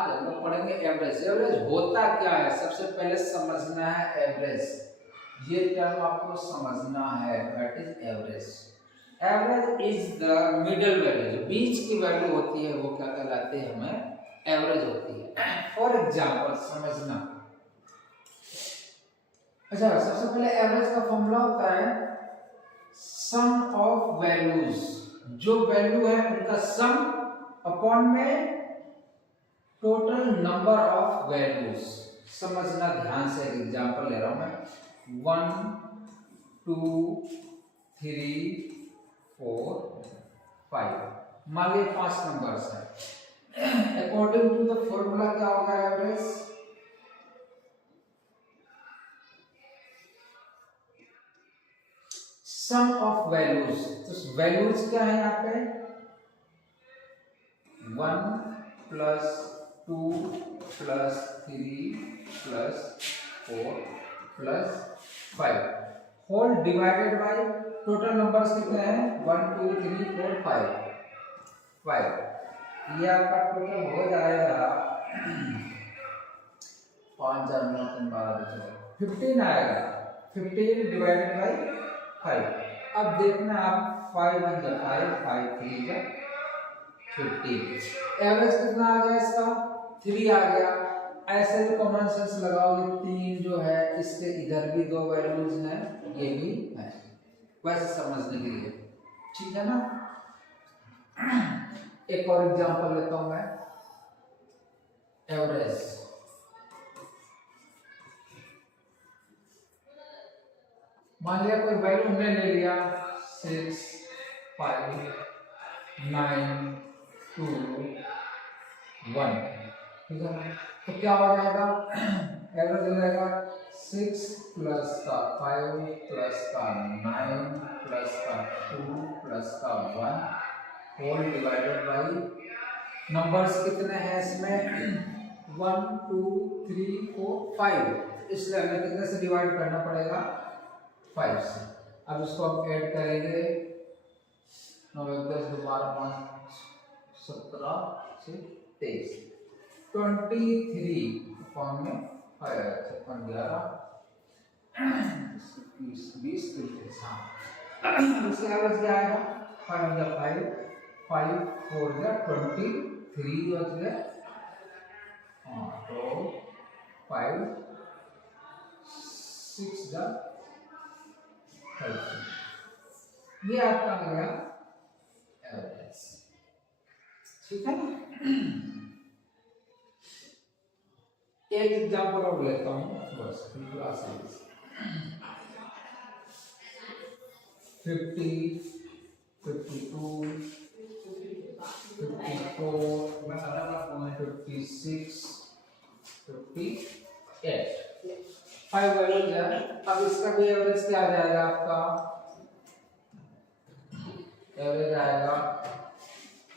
तो पढ़ेंगे average. Average होता क्या है, सबसे पहले समझना है एवरेज। ये टर्म आपको समझना है, what is average. Average is the middle value, जो बीच की वैल्यू होती है वो क्या कहलाते हैं, हमें एवरेज होती है। फॉर एग्जांपल समझना, अच्छा सबसे पहले एवरेज का फॉर्मूला होता है सम ऑफ वैल्यूज, जो वैल्यू है उनका सम अपॉन में टोटल नंबर ऑफ वैल्यूज। समझना ध्यान से, एग्जांपल ले रहा हूं मैं। 1 2 3 4 5, मान लीजिए 5 नंबर्स है। अकॉर्डिंग टू द फॉर्मूला क्या होगा एवरेज, सम ऑफ वैल्यूज। तो वैल्यूज क्या है यहाँ पे, 1 plus 2 plus 3 plus 4 plus 5 whole divided by total numbers कितने हैं, 1 2 3 4 5। ये आपका टोटल हो जाएगा 5 4 9 3 12 15 आएगा। 15 डिवाइडेड बाय 5। अब देखना आप 5 1 जा 5 5 3 जा 15। एवरेज कितना आ गया इसका, 3 आ गया। ऐसे भी कॉमन सेंस लगाओगे, 3 जो है इसके इधर भी 2 वैल्यूज हैं, ये भी है, वैसे समझने के लिए, ठीक है ना। एक और एग्जांपल लेता हूं मैं, एवरेज। मान लिया कोई वैल्यू हमने ले लिया 6 5 9 2 1, ठीक है ना। तो क्या हो जाएगा, एवरेज हो जाएगा 6 प्लस का 5 प्लस का 9 प्लस का 2 प्लस का 1 होल डिवाइडेड बाई नंबर्स कितने हैं इसमें 1 2 3 4 5, इसलिए हमें कितने से डिवाइड करना पड़ेगा, 5 से। अब इसको हम ऐड करेंगे, 9 1 10 12 5 17 से 23, 23 अपॉन में 56 11 20 23। हाँ, इसका एवरेज क्या आएगा, 5 जा 5 5 4 जा 23 बच गया। हाँ तो 5 6 जा 30, ये आपका आ गया एवरेज, ठीक है। एक एग्जांपल और लेता हूं बस, बिल्कुल आसान से। 50 52 54 56 58, 5 वैल्यूज है। अब इसका भी एवरेज क्या आ जाएगा, आपका एवरेज आएगा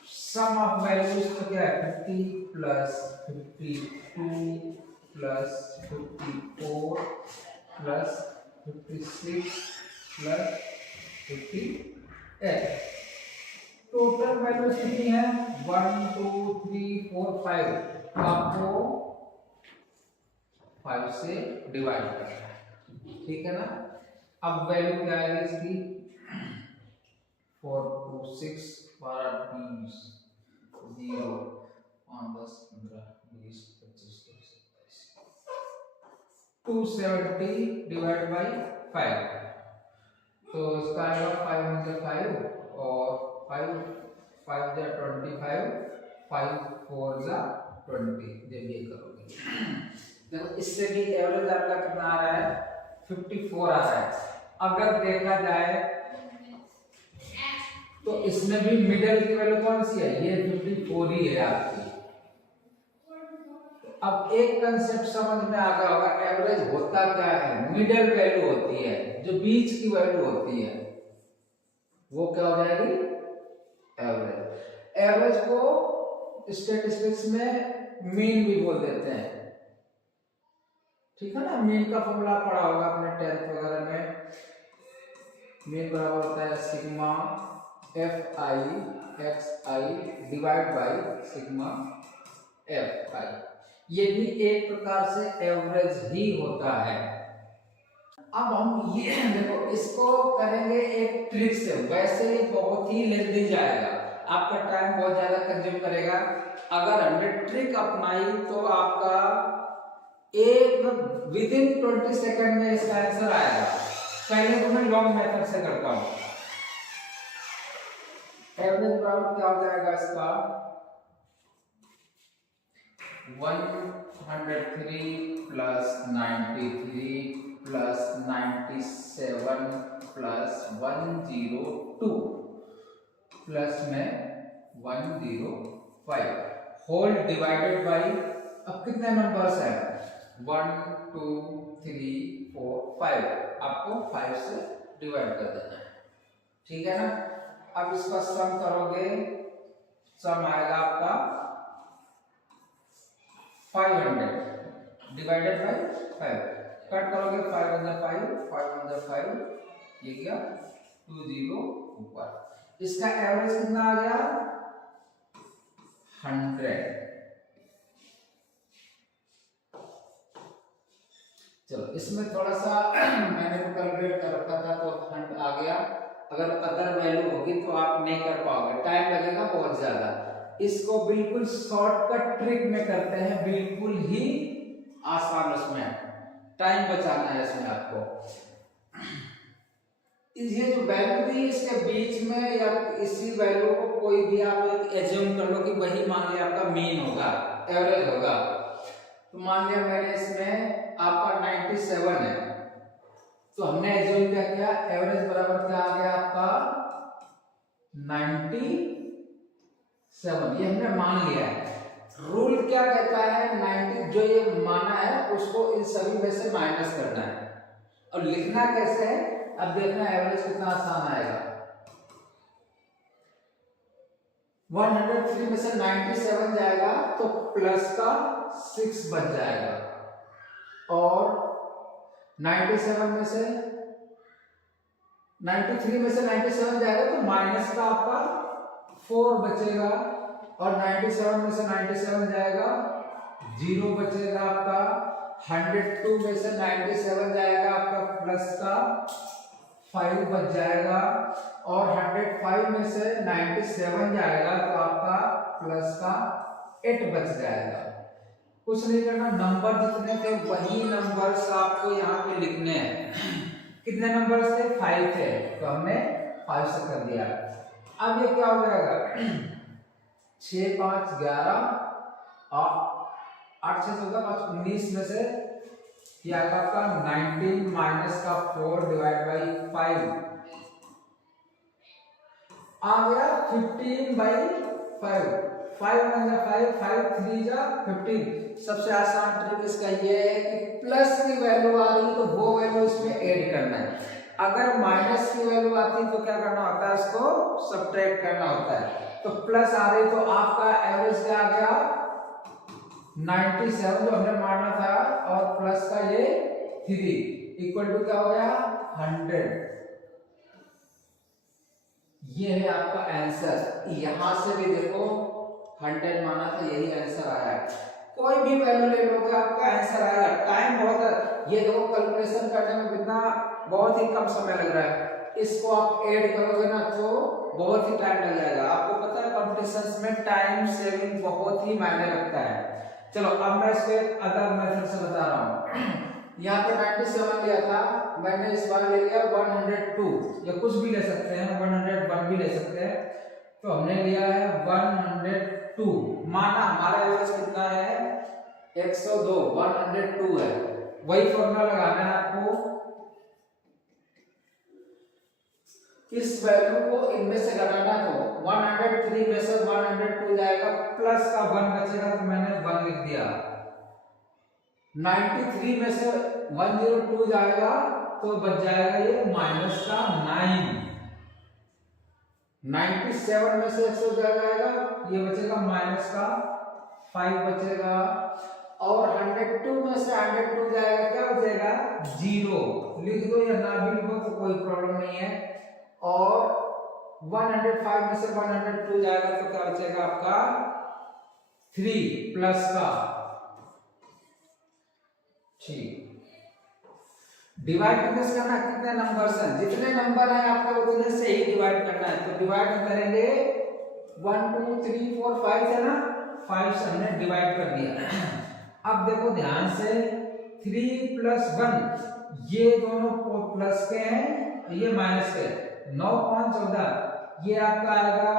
सम ऑफ वैल्यूज, तो क्या है 50 plus 52 plus 54 plus 56 plus 58। Total values कितनी है, 1 2 3 4 5, आपको 5 से डिवाइड करना है, ठीक है ना। अब वैल्यू क्या आएगी इसकी, 4 2 6 12 20 0 5 10 15 20 25 27 270 डिवाइड बाई 5, तो इसका आएगा 5 1 5 और 5 5 जा 25 5 4 जा 20, जब ये करोगे देखो इससे भी एवरेज आपका कितना आ रहा है, 54 आ रहा है। अगर देखा जाए तो इसमें भी मिडिल की वैल्यू कौन सी है, ये 54 ही है आपकी। अब एक कंसेप्ट समझ में आ गया होगा, एवरेज होता क्या है, मिडिल वैल्यू होती है, जो बीच की वैल्यू होती है वो क्या हो जाएगी, एवरेज। एवरेज को स्टैटिस्टिक्स में मीन भी बोल देते हैं, ठीक है ना। मीन का फॉर्मूला पढ़ा होगा आपने 10th वगैरह में। मीन बराबर होता है sigma F I x I divide by sigma F I, ये भी एक प्रकार से एवरेज ही होता है। अब हम ये देखो इसको करेंगे एक ट्रिक से, वैसे ही बहुत ही लेंदी जाएगा, आपका टाइम बहुत ज्यादा कंज्यूम करेगा। अगर हमने ट्रिक अपनाई तो आपका एक विदिन 20 सेकंड में इसका आंसर आएगा। पहले तो मैं लॉन्ग मेथड से करता हूं। एवरेज बराबर क्या हो जाएगा इसका 103 प्लस 93 प्लस 97 प्लस 102 प्लस में 105 होल डिवाइडेड बाई, अब कितने नंबर्स हैं 1 2 3 4 5, आपको 5 से डिवाइड कर देना है, ठीक है ना। अब इसका सम करोगे, सम आएगा आपका 500 डिवाइडेड बाई 5, कट करोगे 5 अंदर 5, 5 अंदर 5, ये गया 20 ऊपर। इसका एवरेज कितना आ गया 100। चलो इसमें थोड़ा सा मैंने तो कैलकुलेट कर रखा था तो 100 आ गया। अगर अदर वैल्यू होगी तो आप नहीं कर पाओगे, टाइम लगेगा बहुत ज्यादा। इसको बिल्कुल शॉर्टकट ट्रिक में करते हैं, बिल्कुल ही आसान, उसमें टाइम बचाना है इसमें आपको। ये जो वैल्यू दी इसके बीच में या इसी वैल्यू को कोई भी आप एज्यूम कर लो कि वही मान लिया आपका मीन होगा, एवरेज होगा। तो मान लिया मैंने इसमें आपका 97 है, तो हमने एज्यूम क्या किया, एवरेज बराबर क्या आ गया आपका 97, ये हमने मान लिया है। रूल क्या कहता है 90 जो ये माना है उसको इन सभी में से माइनस करना है। और लिखना कैसे है, अब देखना एवरेज कितना आसान आएगा। 103 में से 97 जाएगा तो प्लस का 6 बच जाएगा, और 97 में से 93 में से 97 जाएगा तो माइनस का आपका 4 बचेगा, और 97 में से 97 जाएगा 0 बचेगा आपका। 102 में से 97 जाएगा आपका प्लस का 5 बच जाएगा, और 105 में से 97 जाएगा तो आपका प्लस का 8 बच जाएगा। कुछ नहीं करना, नंबर जितने थे वही नंबर्स आपको यहाँ पे लिखने हैं। कितने नंबर्स थे 5 थे, तो हमने 5 से कर दिया। अब ये क्या हो जाएगा 6 5 11 और 8 6 14 5 19 में से ये आएगा आपका 19 माइनस का 4 डिवाइड बाई 5 आ गया 15 बाई 5, 5 1 जा 5, 5 3 जा 15। सबसे आसान ट्रिक इसका ये है कि प्लस की वैल्यू आ रही तो वो वैल्यू इसमें ऐड करना है। अगर माइनस की वैल्यू आती तो क्या करना होता है, इसको सब्ट्रैक्ट करना होता है। तो प्लस आ रही तो आपका एवरेज क्या आ गया 97 जो हमने मारना था, और प्लस का ये 3 इक्वल टू क्या हो गया 100। ये है आपका आंसर। यहां से भी देखो 100 माना था, यही आंसर आया है। कोई भी वैल्यू ले लोगे आपका आंसर आएगा। टाइम बहुत है, ये देखो कैलकुलेशन करने में कितना बहुत ही कम समय लग रहा है। इसको आप ऐड करोगे ना तो बहुत ही टाइम लग जाएगा। आपको पता है कॉम्पिटिशन्स में टाइम सेविंग बहुत ही मायने रखता है। चलो अब मैं इसको अदर मेथड से बता रहा हूँ। यहाँ पे 97 लिया था, मैंने इस बार ले लिया 102, या कुछ भी ले सकते हैं, 101 भी ले सकते हैं। तो हमने लिया है 102, माना हमारा एवरेज कितना है 102, 102 है। वही फॉर्मूला लगाना है आपको। इस वैल्यू को इनमें से घटाना, तो 103 में से 102 जाएगा, प्लस का 1 बचेगा तो मैंने 1 लिख दिया। 93 में से 102 जाएगा तो बच जाएगा ये माइनस का 9। 97 में से 100 जाएगा, ये बचेगा माइनस का 5 बचेगा, और 102 में से 102 जाएगा, क्या बचेगा 0। लिख दो या ना भी लिखो तो कोई प्रॉब्लम नहीं है। और 105 में से 102 जाएगा तो क्या बचेगा आपका 3 प्लस का, ठीक, डिवाइड कितने करना, कितने नंबर से, जितने नंबर है आपको उतने से ही डिवाइड करना है। तो डिवाइड हम करेंगे 1 2 3 4 5 है ना, 5 से हमने डिवाइड कर दिया। अब देखो ध्यान से 3 प्लस 1, ये दोनों प्लस के हैं, ये माइनस के, 9 5 14, ये आपका आएगा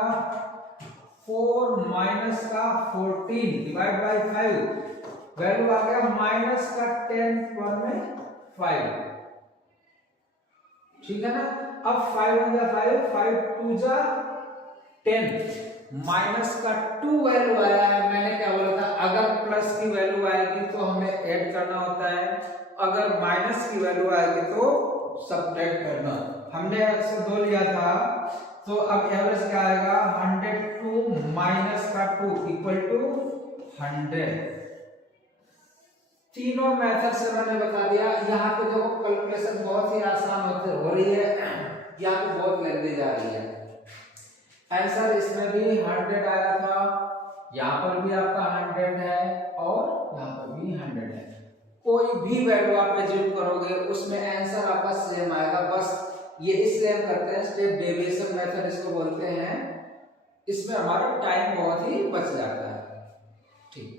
4 माइनस का 14 डिवाइड बाई 5, वैल्यू आ गया माइनस का 10 पर में 5, ठीक है ना। अब 5 हो गया 5, 5 2 जा 10, माइनस का 2 वैल्यू आया है। मैंने क्या बोला था, अगर प्लस की वैल्यू आएगी तो हमें ऐड करना होता है, अगर माइनस की वैल्यू आएगी तो सब्ट्रैक्ट करना। हमने 102 लिया था, तो अब एवरेज क्या आएगा, 102 माइनस का 2 इक्वल टू 100। तीनों मेथड से मैंने बता दिया। यहाँ पे देखो कैलकुलेशन बहुत ही आसान हो रही है, यहाँ पे बहुत लेंदी जा रही है। आंसर इसमें भी 100 आया था, यहाँ पर भी आपका 100 है और यहाँ पर भी 100 है। कोई भी वैल्यू आप एज्यूम करोगे उसमें आंसर आपका सेम आएगा। बस ये इसलिए हम करते हैं स्टेप डेविएशन मेथड इसको बोलते हैं, इसमें हमारा टाइम बहुत ही बच जाता है। ठीक।